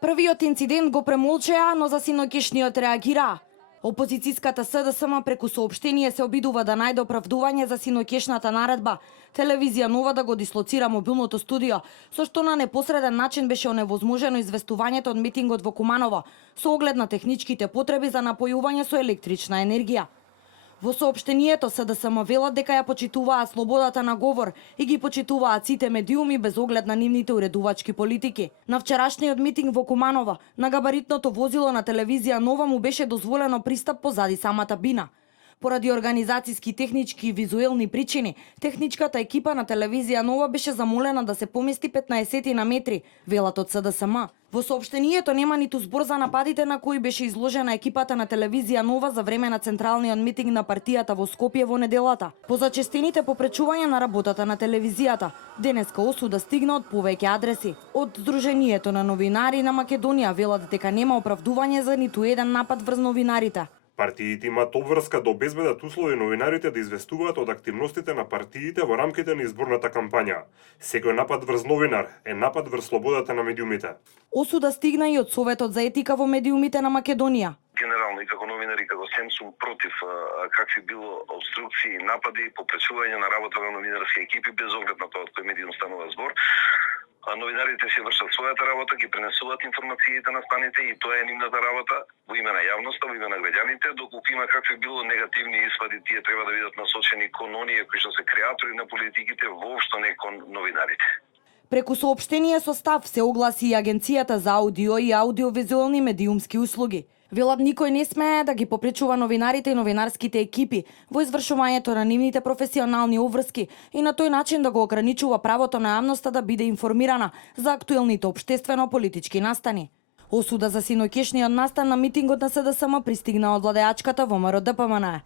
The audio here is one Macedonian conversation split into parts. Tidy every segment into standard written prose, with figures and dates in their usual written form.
Првиот инцидент го премолчеа, но за синоќешниот реагираа. Опозицијската СДСМ преку соопштение се обидува да најде оправдување за синоќешната наредба Телевизија Нова да го дислоцира мобилното студио, со што на непосреден начин беше оневозможено известувањето од митингот во Куманово, со оглед на техничките потреби за напојување со електрична енергија. Во соопштението СДСМ велат дека ја почитуваат слободата на говор и ги почитуваат сите медиуми без оглед на нивните уредувачки политики. На вчерашниот митинг во Куманово, на габаритното возило на Телевизија Нова му беше дозволено пристап позади самата бина. Поради организацијски, технички и визуелни причини, техничката екипа на Телевизија Нова беше замолена да се помести 15 на метри, велат од СДСМ. Во соопштението нема ниту збор за нападите на кои беше изложена екипата на Телевизија Нова за време на централниот митинг на партијата во Скопје во неделата. По зачестените попречувања на работата на телевизијата, денеска осуда стигна од повеќе адреси. Од Сдруженијето на новинари на Македонија велат дека нема оправдување за ниту еден напад врз новинарите. Партиите имаат обврска да обезбедат услови новинарите да известуваат од активностите на партиите во рамките на изборната кампања. Секој напад врз новинар е напад врз слободата на медиумите. Осуда стигна и од Советот за етика во медиумите на Македонија. Генерално и како новинари, како СЕМ сум против какви било обструкции, напади, попречување на работа на новинарски екипи без оглед на тоа од кој медиум станува збор. Новинарите си вршат својата работа, ги пренесуваат информациите на станите и тоа е нивната работа во име на јавноста, во име на граѓаните, доколку има какви било негативни испади, тие треба да бидат насочени кон оние кои што се креатори на политиките, воопшто не кон новинарите. Преку соопштение со став се огласи и Агенцијата за аудио и аудиовизуелни медиумски услуги. Велат никој не смее да ги попречува новинарите и новинарските екипи во извршувањето на нивните професионални обврски и на тој начин да го ограничува правото на јавноста да биде информирана за актуелните општествено-политички настани. Осуда за синоќешниот настан на митингот на СДСМ пристигна од владеачката ВМРО ДПМН.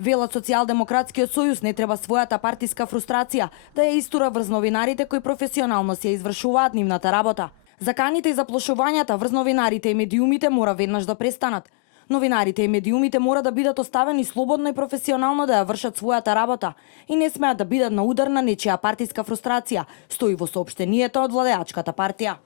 Велат Социјалдемократскиот сојуз не треба својата партиска фрустрација да ја истура врз новинарите кои професионално се извршуваат нивната работа. Заканите и заплашувањата врз новинарите и медиумите мора веднаш да престанат. Новинарите и медиумите мора да бидат оставени слободно и професионално да ја вршат својата работа и не смеат да бидат на удар на нечија партиска фрустрација, стои во соопштението од владеачката партија.